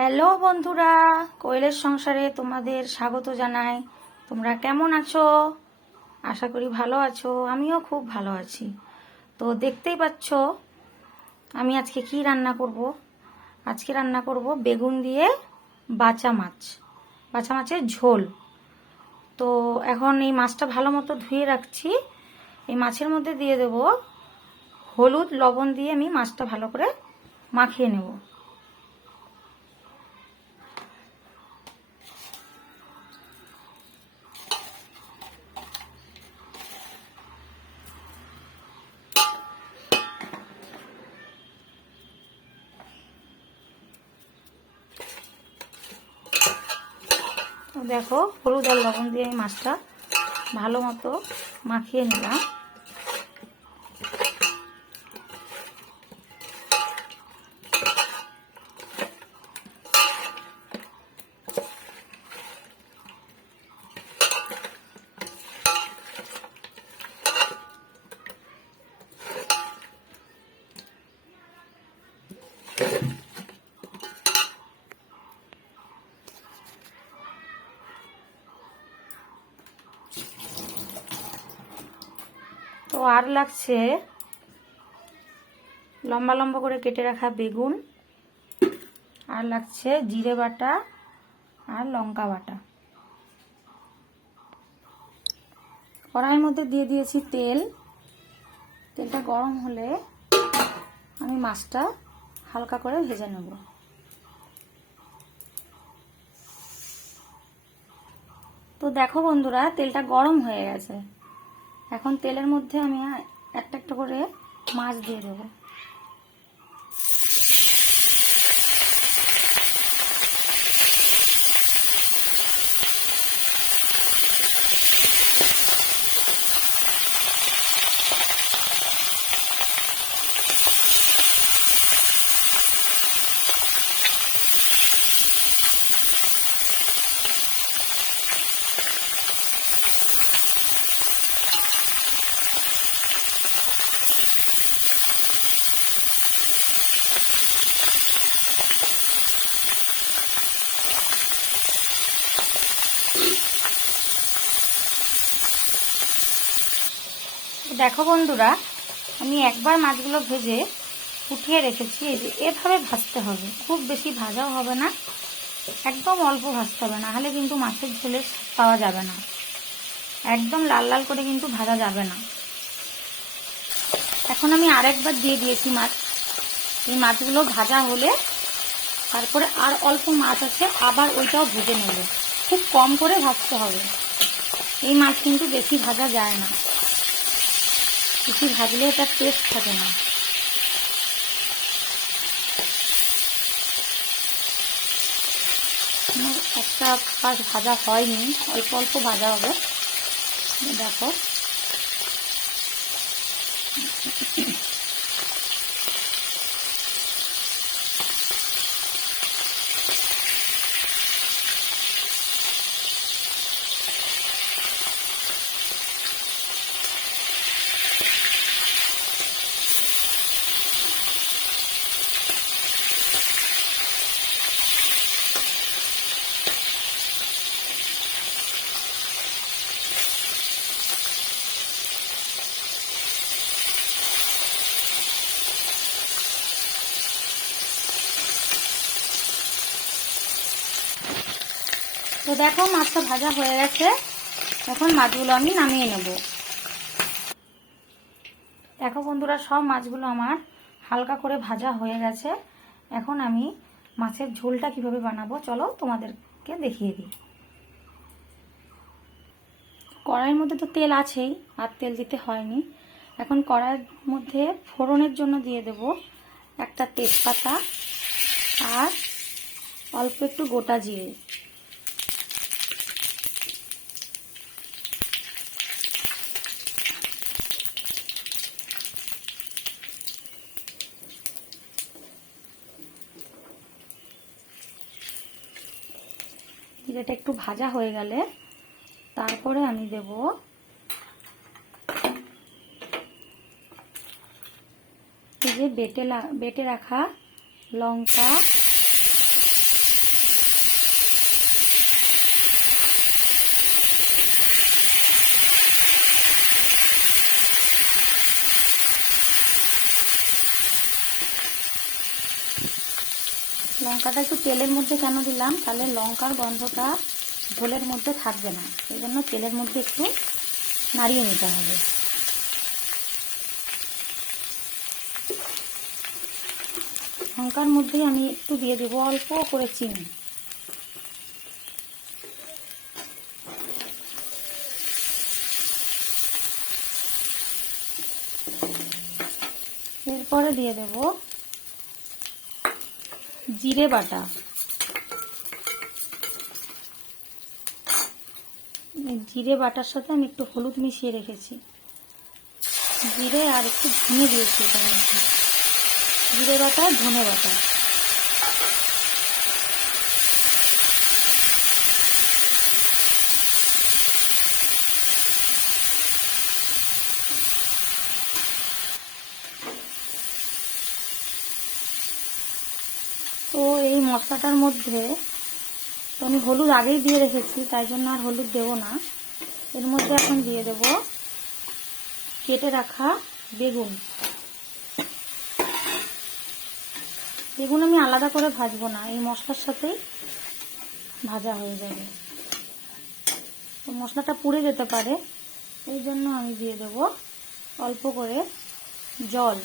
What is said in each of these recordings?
Hello বন্ধুরা, কোয়েলের সংসারে তোমাদের স্বাগত জানাই। তোমরা কেমন আছো? আশা করি ভালো আছো। আমিও খুব ভালো আছি। তো দেখতেই পাচ্ছ আমি আজকে কি রান্না করব। আজকে রান্না করব বেগুন দিয়ে বাচা মাছের ঝোল। তো এখন এই মাছটা ভালো মতো ধুয়ে রাখছি। এই মাছের মধ্যে দিয়ে দেব হলুদ লবণ দিয়ে আমি মাছটা ভালো করে মাখিয়ে নেব। দেখো হলুদ আর লবণ দিয়ে আমি মাছটা ভালো মতো মাখিয়ে নিলাম। তো আর লাগছে লম্বা লম্বা করে কেটে রাখা বেগুন, আর লাগছে জিরে বাটা আর লঙ্কা বাটা। কড়াইয়ের মধ্যে দিয়ে দিয়েছি তেল। তেলটা গরম হলে আমি মাছটা হালকা করে ভেজে নেব। তো দেখো বন্ধুরা, তেলটা গরম হয়ে গেছে। এখন তেলের মধ্যে আমি একটা একটা করে মাছ দিয়ে দেবো। দেখো বন্ধুরা, আমি একবার মাছগুলো ভেজে উঠিয়ে রেখেছি। এই যে এভাবে ভাজতে হবে, খুব বেশি ভাজাও হবে না, একদম অল্প ভাজতে হবে, না হলে কিন্তু মাছের ঝোলে পাওয়া যাবে না। একদম লাল লাল করে কিন্তু ভাজা যাবে না। এখন আমি আরেকবার দিয়ে দিয়েছি মাছ। এই মাছগুলো ভাজা হলে তারপরে আর অল্প মাছ আছে, আবার ওইটাও ভেজে নেব। খুব কম করে ভাজতে হবে। এই মাছ কিন্তু বেশি ভাজা যায় না, বেশি ভাজলে এটা টেস্ট থাকে না। একটা পাশ ভাজা হয়নি, অল্প অল্প ভাজা হবে। দেখো তো দেখো মাছটা ভাজা হয়ে গেছে। এখন মাছগুলো আমি নামিয়ে নেব। দেখো বন্ধুরা, সব মাছগুলো আমার হালকা করে ভাজা হয়ে গেছে। এখন আমি মাছের ঝোলটা কিভাবে বানাবো চলো তোমাদেরকে দেখিয়ে দিই। কড়াইয়ের মধ্যে তো তেল আছেই, আর তেল দিতে হয়নি। এখন কড়াইয়ের মধ্যে ফোড়নের জন্য দিয়ে দেব একটা তেজপাতা আর অল্প একটু গোটা জিরে। জিরেটা একটু ভাজা হয়ে গেলে তারপরে আমি দেব এই যে বেটে রাখা লঙ্কা লঙ্কাটা একটু তেলের মধ্যে কেন দিলাম, তাহলে লঙ্কার গন্ধটা ঝোলের মধ্যে থাকবে না, এই জন্য তেলের মধ্যে একটু নাড়িয়ে নিতে হবে। লঙ্কার মধ্যেই আমি একটু দিয়ে দেবো অল্প করে চিনি। এরপরে দিয়ে দেব জিরে বাটা। জিরে বাটার সাথে আমি একটু হলুদ মিশিয়ে রেখেছি, জিরে আর একটু ধনে দিয়েছি তার মধ্যে, জিরে বাটা ধনে বাটা। তো এই মশলাটার মধ্যে তো আমি হলুদ আগেই দিয়ে রেখেছি, তাই জন্য আর হলুদ দেব না। এর মধ্যে এখন দিয়ে দেব কেটে রাখা বেগুন। বেগুন আমি আলাদা করে ভাজবো না, এই মশলার সাথেই ভাজা হয়ে যাবে। তো মশলাটা পুড়ে যেতে পারে, এই জন্য আমি দিয়ে দেব অল্প করে জল।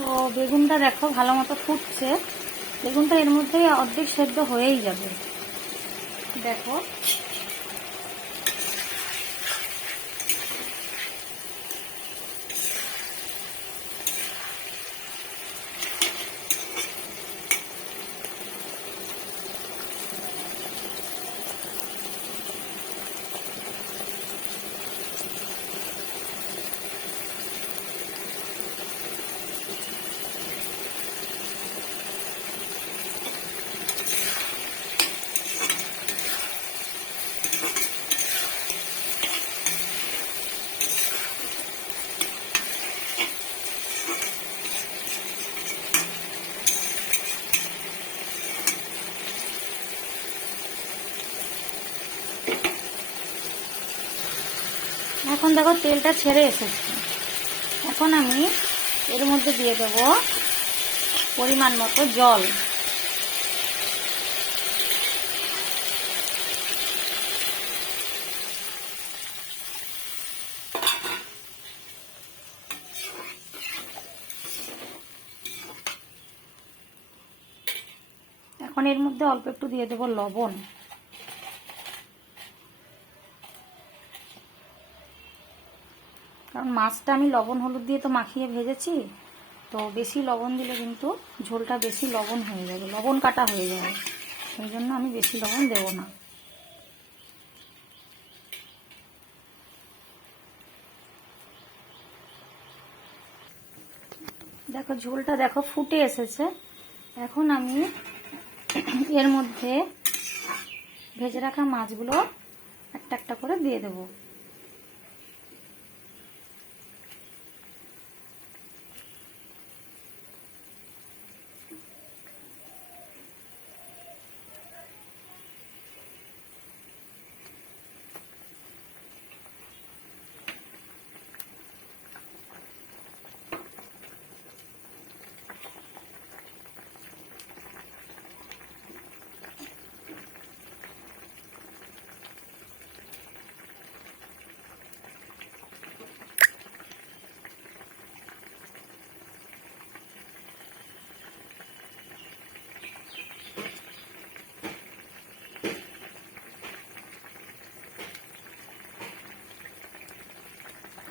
তো বেগুনটা দেখো ভালো মতো ফুটছে, বেগুনটা এর মধ্যেই অর্ধেক সেদ্ধ হয়েই যাবে। দেখো এখন দেখো তেলটা ছেড়ে এসেছে। এখন আমি এর মধ্যে দিয়ে দেব পরিমাণ মতো জল। এখন এর মধ্যে অল্প একটু দিয়ে দেব লবণ। কারণ মাছটা আমি লবণ হলুদ দিয়ে তো মাখিয়ে ভেজেছি, তো বেশি লবণ দিলে কিন্তু ঝোলটা বেশি লবণ হয়ে যাবে, লবণ কাটা হয়ে যাবে, সেই জন্য আমি বেশি লবণ দেব না। দেখো ঝোলটা দেখো ফুটে এসেছে। এখন আমি এর মধ্যে ভেজে রাখা মাছগুলো একটা একটা করে দিয়ে দেবো।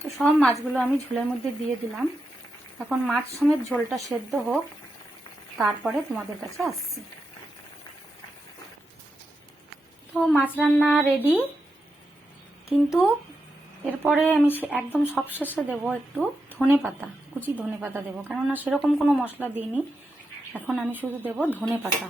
তো সব মাছগুলো আমি ঝোলের মধ্যে দিয়ে দিলাম। এখন মাছ সমেত ঝোলটা সেদ্ধ হোক, তারপরে তোমাদের কাছে আসছি। তো মাছ রান্না রেডি, কিন্তু এরপরে আমি একদম সব শেষে দেবো একটু ধনেপাতা, কুচি ধনেপাতা দেবো, কেননা সেরকম কোনো মশলা দিইনি। এখন আমি শুধু দেবো ধনেপাতা।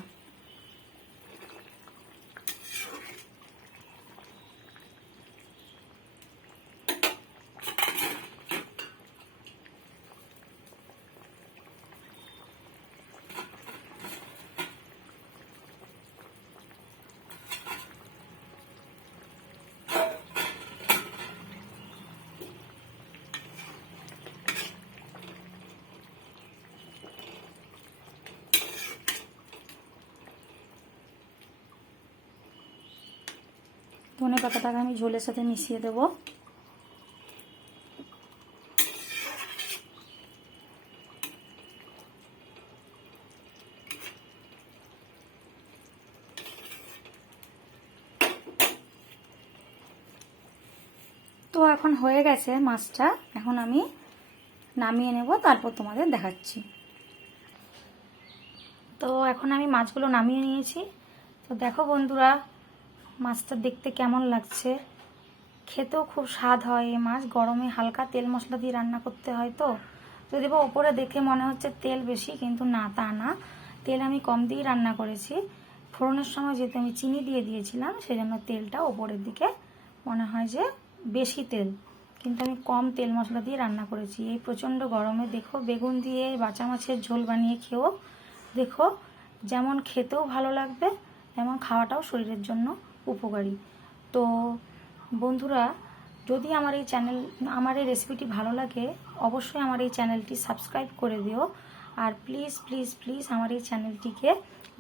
ধনে পাতাটাকে আমি ঝোলের সাথে মিশিয়ে দেবো। তো এখন হয়ে গেছে মাছটা, এখন আমি নামিয়ে নেব, তারপর তোমাদের দেখাচ্ছি। তো এখন আমি মাছগুলো নামিয়ে নিয়েছি। তো দেখো বন্ধুরা, মাছটা দেখতে কেমন লাগছে, খেতেও খুব স্বাদ হয়। এই মাছ গরমে হালকা তেল মশলা দিয়ে রান্না করতে হয়। তো যদি বা ওপরে দেখে মনে হচ্ছে তেল বেশি, কিন্তু না, তা না, তেল আমি কম দিয়েই রান্না করেছি। ফোড়নের সময় যেহেতু আমি চিনি দিয়ে দিয়েছিলাম, সেজন্য তেলটা ওপরের দিকে মনে হয় যে বেশি তেল, কিন্তু আমি কম তেল মশলা দিয়ে রান্না করেছি। এই প্রচণ্ড গরমে দেখো বেগুন দিয়ে বাঁচা মাছের ঝোল বানিয়ে খেয়েও দেখো, যেমন খেতেও ভালো লাগবে, তেমন খাওয়াটাও শরীরের জন্য উপকারী। তো বন্ধুরা, যদি আমার এই রেসিপিটি ভালো লাগে, অবশ্যই আমার এই চ্যানেলটি সাবস্ক্রাইব করে দিও। আর প্লিজ প্লিজ প্লিজ আমার এই চ্যানেলটিকে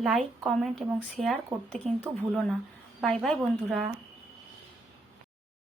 লাইক, কমেন্ট এবং শেয়ার করতে কিন্তু ভুলো না। বাই বাই বন্ধুরা।